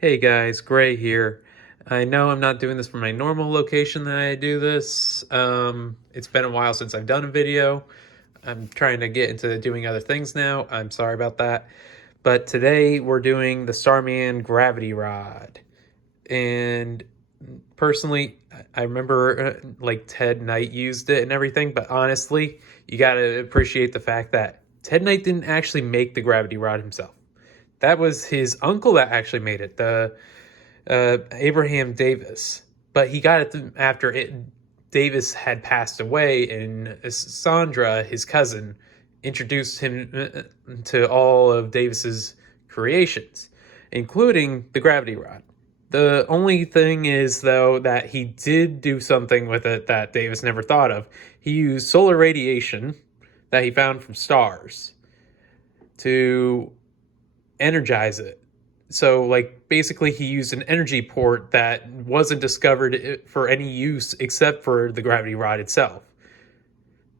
Hey guys, Gray here. I know I'm not doing this from my normal location that I do this. It's been a while since I've done a video. I'm trying to get into doing other things now. I'm sorry about that. But today we're doing the Starman gravity rod. And personally, I remember like Ted Knight used it and everything, but honestly, you got to appreciate the fact that Ted Knight didn't actually make the gravity rod himself. That was his uncle that actually made it, the Abraham Davis. But he got it after Davis had passed away, and Sandra, his cousin, introduced him to all of Davis's creations, including the gravity rod. The only thing is, though, that he did do something with it that Davis never thought of. He used solar radiation that he found from stars to energize it. So, like, basically, he used an energy port that wasn't discovered for any use except for the gravity rod itself.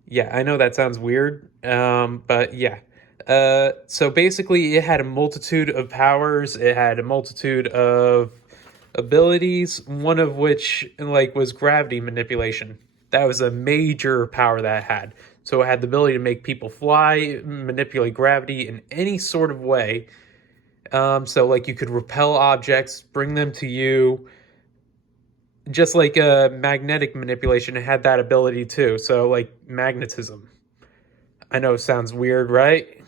Yeah, I know that sounds weird, but yeah. So basically, it had a multitude of powers. It had a multitude of abilities, one of which, like, was gravity manipulation. That was a major power that it had. So it had the ability to make people fly, manipulate gravity in any sort of way. So like you could repel objects, bring them to you, just like magnetic manipulation. It had that ability too. So like magnetism. I know it sounds weird, right?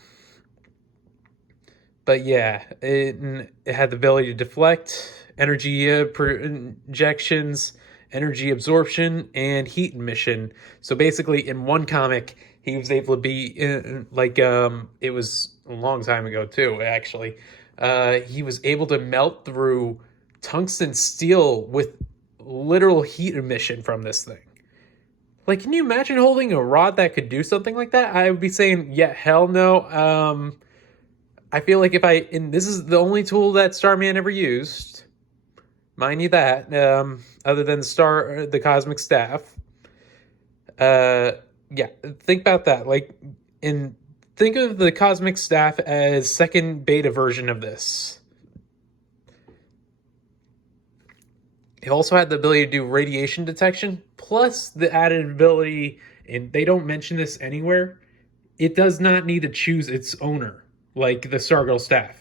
But yeah, it had the ability to deflect, energy projections, energy absorption, and heat emission. So basically, in one comic, he was able to be it was a long time ago too. Actually, he was able to melt through tungsten steel with literal heat emission from this thing. Like, can you imagine holding a rod that could do something like that? I would be saying, yeah, hell no. I feel like and this is the only tool that Starman ever used, mind you that, other than the cosmic staff. Yeah, think about that. Think of the cosmic staff as second beta version of this. It also had the ability to do radiation detection, plus the added ability, and they don't mention this anywhere, it does not need to choose its owner, like the Stargirl staff.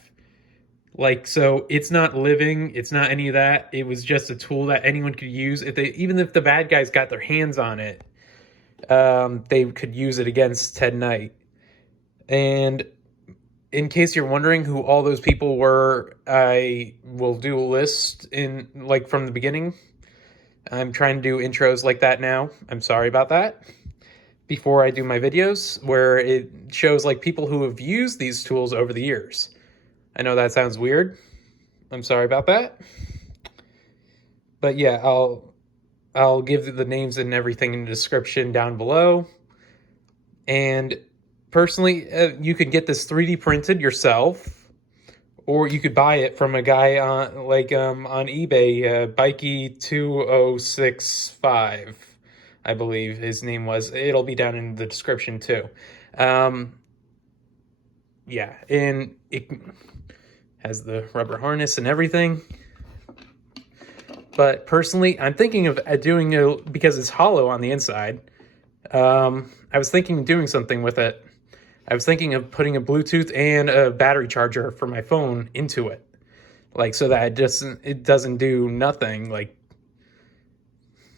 Like, so it's not living, it's not any of that. It was just a tool that anyone could use. Even if the bad guys got their hands on it, they could use it against Ted Knight. And in case you're wondering who all those people were, I will do a list from the beginning. I'm trying to do intros like that now. I'm sorry about that. Before I do my videos, where it shows like people who have used these tools over the years. I know that sounds weird. I'm sorry about that. But yeah, I'll give the names and everything in the description down below. And personally, you could get this 3D printed yourself, or you could buy it from a guy on eBay, Bikey2065, I believe his name was. It'll be down in the description too. Yeah, and it has the rubber harness and everything. But personally, I'm thinking of doing it because it's hollow on the inside. I was thinking of doing something with it. I was thinking of putting a Bluetooth and a battery charger for my phone into it, like so that it doesn't do nothing,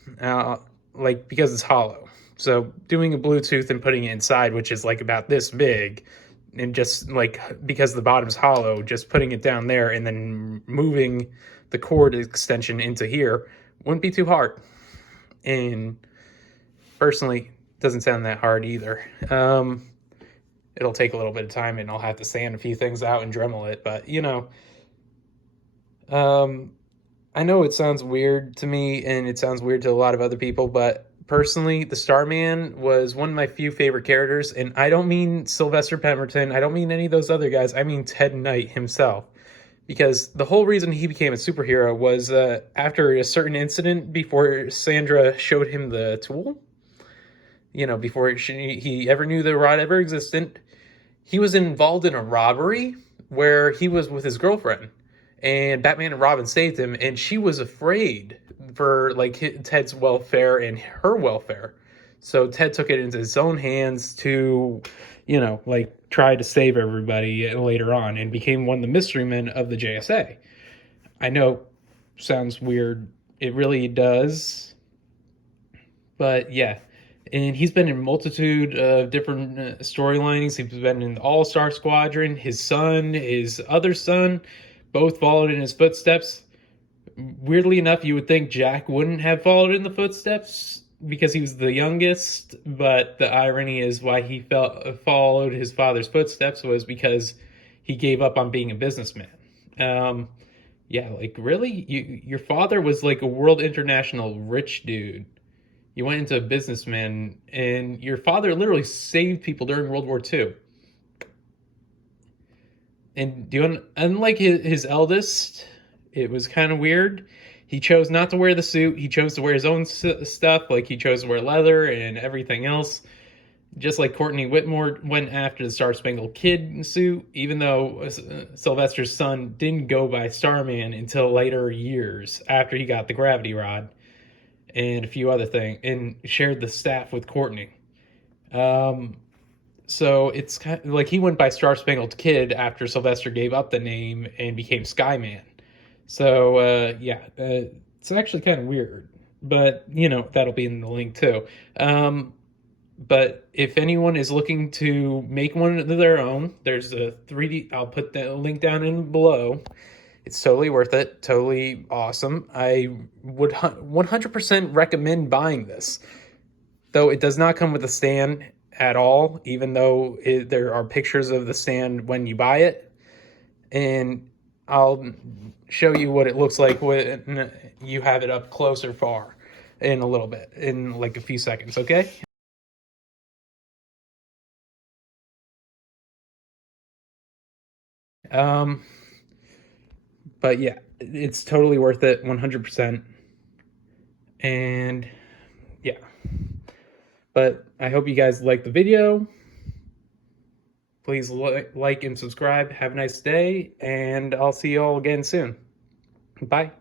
because it's hollow. So doing a Bluetooth and putting it inside, which is like about this big, and just like because the bottom's hollow, just putting it down there and then moving the cord extension into here wouldn't be too hard. And personally, doesn't sound that hard either. It'll take a little bit of time, and I'll have to sand a few things out and Dremel it. But, I know it sounds weird to me, and it sounds weird to a lot of other people, but personally, the Starman was one of my few favorite characters, and I don't mean Sylvester Pemberton, I don't mean any of those other guys, I mean Ted Knight himself. Because the whole reason he became a superhero was after a certain incident before Sandra showed him the tool. Before he ever knew the rod ever existed, he was involved in a robbery where he was with his girlfriend. and Batman and Robin saved him, and she was afraid for like Ted's welfare and her welfare. So Ted took it into his own hands to, like try to save everybody later on, and became one of the mystery men of the JSA. I know, sounds weird. It really does. But yeah, and he's been in a multitude of different storylines. He's been in the All-Star Squadron. His son, his other son, both followed in his footsteps. Weirdly enough, you would think Jack wouldn't have followed in the footsteps because he was the youngest, but the irony is why he followed his father's footsteps was because he gave up on being a businessman. Yeah, like really? Your father was like a world international rich dude. You went into a businessman, and your father literally saved people during World War II. And unlike his eldest, it was kind of weird. He chose not to wear the suit. He chose to wear his own stuff, like he chose to wear leather and everything else. Just like Courtney Whitmore went after the Star-Spangled Kid suit, even though Sylvester's son didn't go by Starman until later years after he got the gravity rod and a few other things, and shared the staff with Courtney. So it's kind of like he went by Star-Spangled Kid after Sylvester gave up the name and became Skyman. So, yeah, it's actually kind of weird, but, that'll be in the link too. But if anyone is looking to make one of their own, there's a 3D, I'll put the link down in below. It's totally worth it, totally awesome. I would 100% recommend buying this, though it does not come with a stand at all, even though there are pictures of the stand when you buy it. And I'll show you what it looks like when you have it up close or far in a little bit, in like a few seconds, okay? But yeah, it's totally worth it, 100%. And yeah, but I hope you guys like the video. Please like and subscribe. Have a nice day, and I'll see you all again soon. Bye.